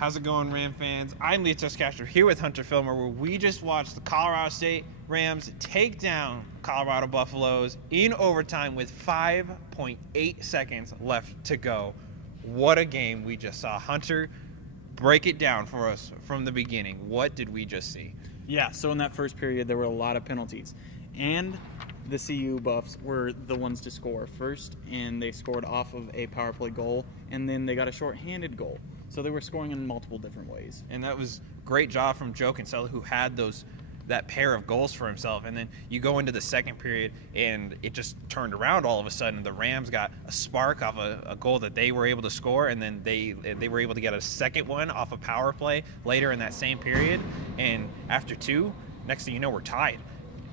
How's it going, Ram fans? I'm Litos, Castro here with Hunter Fillmore, where we just watched the Colorado State Rams take down Colorado Buffaloes in overtime with 5.8 seconds left to go. What a game we just saw. Hunter, break it down for us from the beginning. What did we just see? Yeah, so in that first period, there were a lot of penalties. And the CU Buffs were the ones to score first, and they scored off of a power play goal, and then they got a shorthanded goal. So they were scoring in multiple different ways. And that was great job from Joe Kinsella, who had that pair of goals for himself. And then you go into the second period, and it just turned around all of a sudden. The Rams got a spark off a goal that they were able to score, and then they were able to get a second one off a power play later in that same period. And after two, next thing you know, we're tied.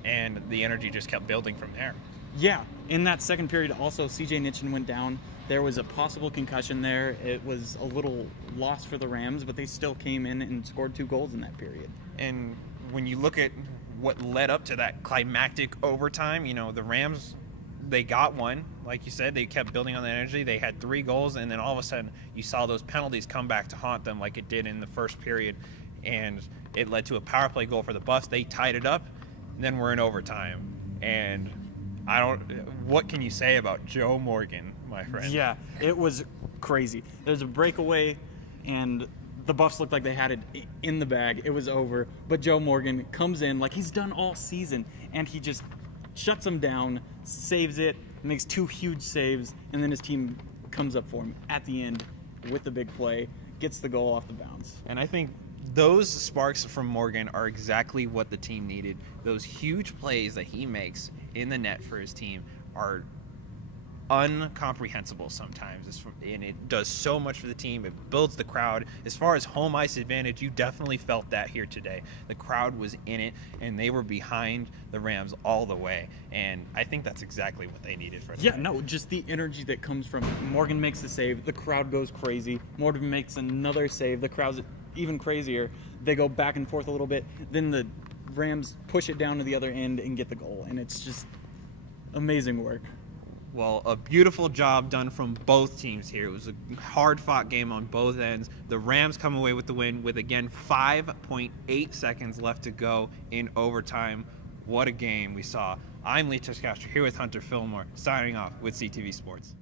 And the energy just kept building from there. Yeah, in that second period also, C.J. Nitchin went down. There was a possible concussion there. It was a little loss for the Rams, but they still came in and scored 2 goals in that period. And when you look at what led up to that climactic overtime, you know, the Rams, they got one. Like you said, they kept building on the energy. They had 3 goals, and then all of a sudden you saw those penalties come back to haunt them like it did in the first period. And it led to a power play goal for the Buffs. They tied it up, and then we're in overtime. And what can you say about Joe Morgan, my friend? Yeah, it was crazy. There's a breakaway, and the Buffs looked like they had it in the bag. It was over. But Joe Morgan comes in like he's done all season, and he just shuts them down, saves it, makes 2 huge saves, and then his team comes up for him at the end with the big play, gets the goal off the bounce. And I think those sparks from Morgan are exactly what the team needed. Those huge plays that he makes in the net for his team are incomprehensible sometimes, and it does so much for the team. It builds the crowd. As far as home ice advantage, you definitely felt that here today. The crowd was in it, and they were behind the Rams all the way, and I think that's exactly what they needed for Yeah, no, just the energy that comes from Morgan makes the save, the crowd goes crazy. Morgan makes another save, the crowd's even crazier. They go back and forth a little bit, then the Rams push it down to the other end and get the goal, and it's just amazing work. Well, a beautiful job done from both teams here. It was a hard-fought game on both ends. The Rams come away with the win with, again, 5.8 seconds left to go in overtime. What a game we saw. I'm Litos Castro here with Hunter Fillmore, signing off with CTV Sports.